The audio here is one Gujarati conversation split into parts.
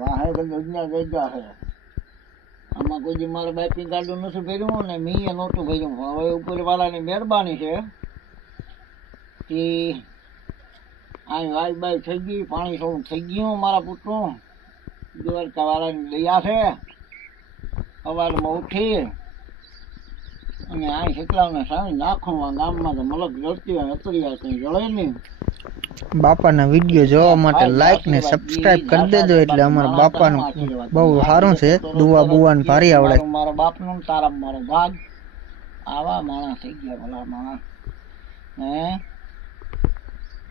વાહે ગજના ગજા હે આમાં કોઈ દી મારે બાઈક ગાડું નથી ભર્યું ને મીએ નહોતું ભર્યું. હવે ઉપર વાળાની મહેરબાની છે કે અહીં વાઈ બાઈ થઈ ગઈ, પાણી થોડું થઈ ગયું. મારા પુત્રું દ્વારકા વાળાની દયા છે. સવારમાં ઉઠી અને અહીં શીતલાવને સાવી નાખું. ગામમાં તો મલક જળતી હોય, અત્રિયા કંઈ જળે નહીં. બાપાના વિડીયો જોવા માટે લાઈક ને સબસ્ક્રાઇબ કરી દેજો, એટલે અમારા બાપાનું બહુ સારું છે. દુઆ બુવાને ભારી આવડે. મારા બાપનું તારા મારો ભાગ. આવા માણસ થઈ ગયા ભલા માણસ. હે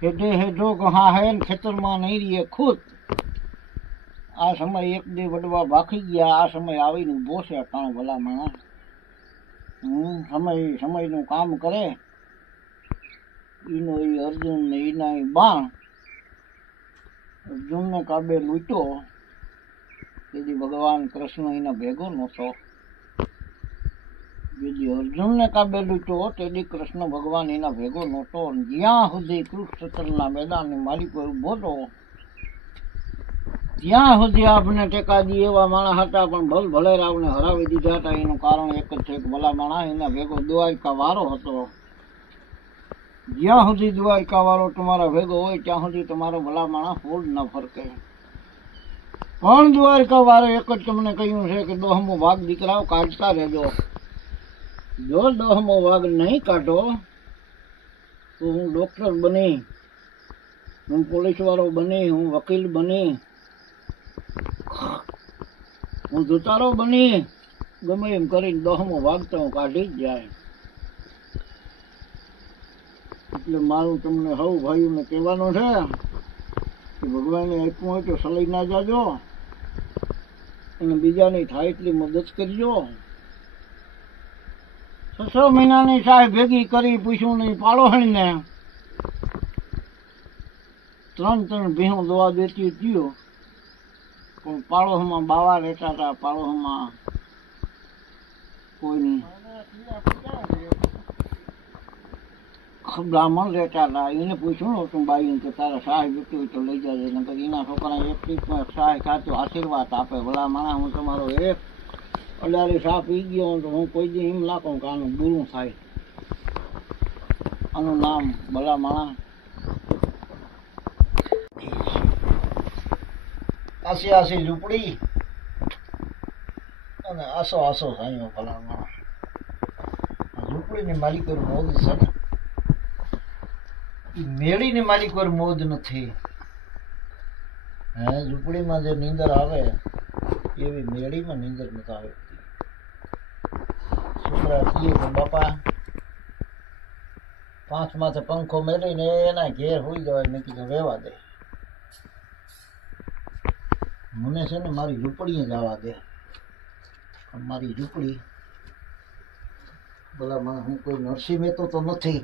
હેઠે હેઠો કહા હે ખેતરમાં નહીં રહીએ ખુદ. આ સમય એક દે વડવા ભાખી ગયા. આ સમય આવીને ઉભો છે અટાણો ભલા માણસ. સમયનું કામ કરે. ઈનો એ અર્જુન ને ઈના એ બાણ. અર્જુનને કાબે લૂંટો તેથી ભગવાન કૃષ્ણ એના ભેગો નહોતો. જેથી અર્જુનને કાબે લૂંટો તેથી કૃષ્ણ ભગવાન એના ભેગો નહોતો. જ્યાં સુધી કુરુક્ષેત્રના મેદાનની માલિક પર ઉભો હતો ત્યાં સુધી આપને ટેકા દી એવા માણસ હતા, પણ ભલ ભલે રાવને હરાવી દીધા હતા. એનું કારણ એક જ છે કે ભલા માણસ એના ભેગો દ્વારકા વાળો હતો. જ્યાં સુધી દ્વારકા વાળો તમારા ભેગો હોય ત્યાં સુધી તમારો ભલા માણસ ફૂલ ન ફરકે. પણ દ્વારકા વાળો એક જ તમને કહ્યું છે કે 10મો ભાગ દીકરાઓ કાઢતા રહેજો. જો 10મો ભાગ નહીં કાઢો તો હું ડોક્ટર બની, હું પોલીસ વાળો બની, હું વકીલ બની, હું જુતારો બની, ગમે એમ કરીને 10મો ભાગ તો હું કાઢી જ જાય. એટલે મારું તમને સૌ ભાઈઓને કહેવાનું છે કે ભગવાને આપ્યું હોય તો સલાઈ ના જાજો અને બીજાની થાય એટલી મદદ કરજો. 6 મહિનાની સાહેબ ભેગી કરી પૂછ્યું નહીં પાડોશણીને 3 ભેહું દવા દેતી થયો, પણ પાડોશમાં બાવા રહેતા હતા. પાડોશમાં કોઈની બ્રાહ્મણ રહેતા હતા. એને પૂછ્યું નહોતું બાઈને કે તારા સહાય જોતી હોય તો લઈ જાય. નકર એના છોકરા એક ટીપમાં સહાય ખાતું આશીર્વાદ આપે. ભલા માણસ હું તમારો એક અડારી સા પી ગયો તો હું કોઈ દી એમ લાખું કે આનું બુરું થાય. આનું નામ ભલા માણસ. આસી આસી ઝૂંપડી અને આસો આસો સાયો ભલા માણસ. ઝૂંપડીની માલિક મોજ છે ને, મેળીની માલિક પર મોજ નથી. હે ઝૂંપડીમાં જે નીંદર આવે એવી મેળીમાં નીંદર નથી આવતી. છોકરા કહીએ કે બાપા 5 માથે પંખો મેળવીને એના ઘેર હોઈ જવાય. મેં કીધું રહેવા દે, મને છે ને મારી ઝૂંપડીએ જવા દે. મારી ઝૂંપડી ભલા મને હું કોઈ નરસિંહ મહેતો તો નથી.